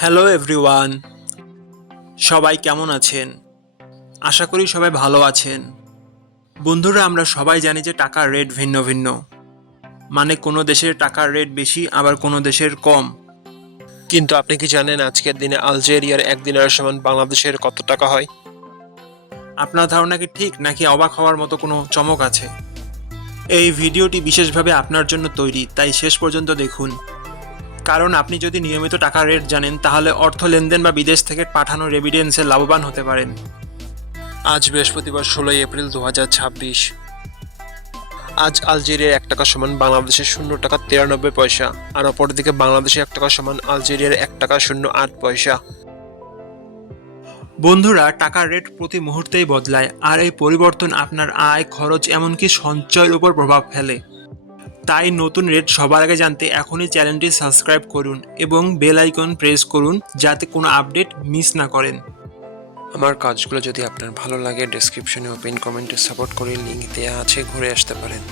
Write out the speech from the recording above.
Hello everyone, সবাই কেমন আছেন? আশা করি সবাই ভালো আছেন। বন্ধুরা, আমরা সবাই জানি যে টাকার রেট ভিন্ন ভিন্ন। মানে কোনো দেশের টাকার রেট বেশি, আবার কোনো দেশের কম। কিন্তু আপনি কি জানেন আজকের দিনে আলজেরিয়ার 1 দিনার সমান বাংলাদেশের কত টাকা হয়? আপনার ধারণা কি ঠিক, নাকি অবাক হওয়ার মতো কোনো চমক আছে? এই ভিডিওটি বিশেষভাবে আপনার জন্য তৈরি, তাই শেষ পর্যন্ত দেখুন। কারণ আপনি যদি নিয়মিত টাকার রেট জানেন, তাহলে অর্থ লেনদেন বা বিদেশ থেকে পাঠানো রেমিটেন্সে লাভবান হতে পারেন। আজ বৃহস্পতিবার 16 এপ্রিল 2026। আজ আলজেরিয়ার 1 টাকা সমান বাংলাদেশের 0 টাকা 93 পয়সা, আর অপরদিকে বাংলাদেশে 1 টাকা সমান আলজেরিয়ার 1 টাকা 08 পয়সা। বন্ধুরা, টাকার রেট প্রতি মুহূর্তেই বদলায়, আর এই পরিবর্তন আপনার আয়, খরচ, এমনকি সঞ্চয়ের উপর প্রভাব ফেলে। তাই নতুন রেট সবার আগে জানতে এখনই চ্যানেলটি সাবস্ক্রাইব করুন এবং বেল আইকন প্রেস করুন, যাতে কোনো আপডেট মিস না করেন। আমার কাজগুলো যদি আপনার ভালো লাগে, ডেসক্রিপশনে ও পিন কমেন্টে সাপোর্ট করে লিংক দেওয়া আছে, ঘুরে আসতে পারেন।